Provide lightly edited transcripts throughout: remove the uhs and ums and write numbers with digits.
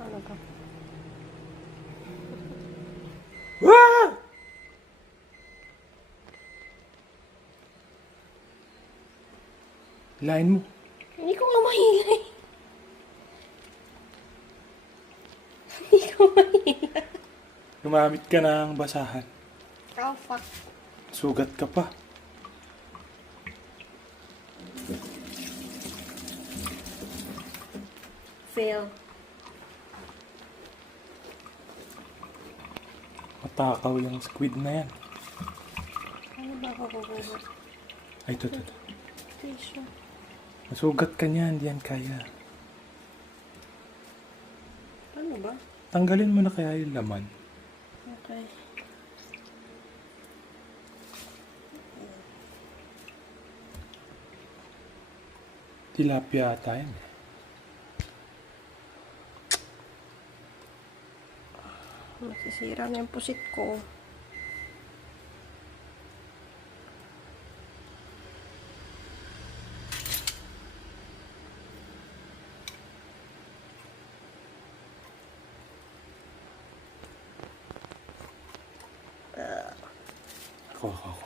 Ano ba? Ah! Lain mo. Hindi ko nga mahilay. Hindi ko mahilay. Gumamit ka ng basahan. Oh, fuck. Sugat ka pa. Fail. Matakaw yung squid na yan. Ano ba ako kukuha? Ay, ito. Tissue. Masugat ka niyan, hindi yan kaya. Ano ba? Tanggalin mo na kaya yung laman. Okay. Tilapia ata yan. Masisira na yung pusit ko. Ako. Wow.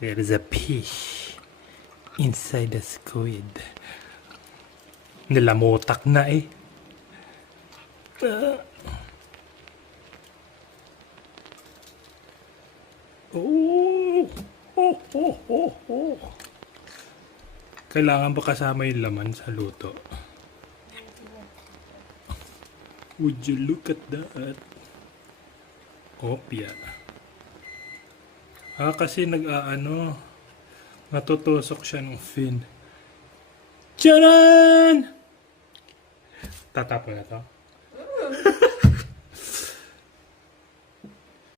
There is a fish inside the squid. Nilamutak na eh. Oh. Kailangan ba kasama yung laman sa luto? Would you look at that? Kopya. Kasi natutusok siya ng fin. Tcharan! Tatapon na to.